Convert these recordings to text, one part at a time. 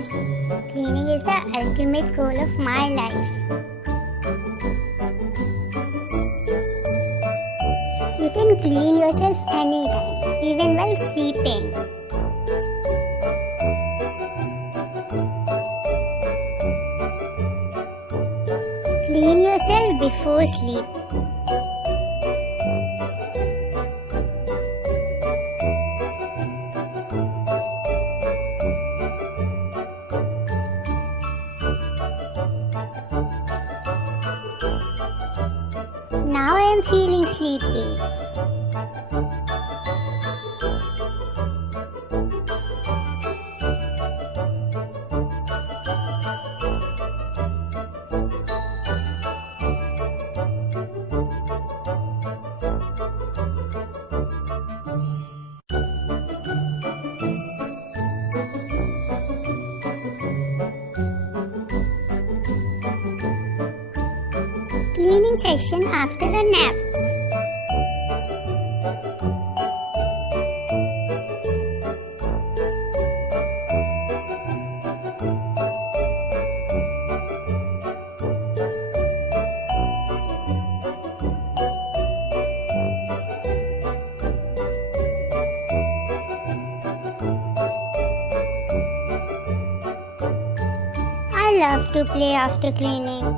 guys. Cleaning is the ultimate goal of my life. You can clean yourself anytime, even while sleeping. Clean yourself before sleep. Now I am feeling sleepy. Cleaning session after a nap. I love to play after cleaning.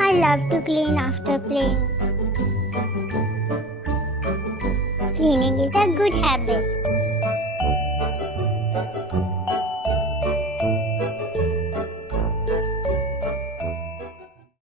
I love to clean after playing. Cleaning is a good habit.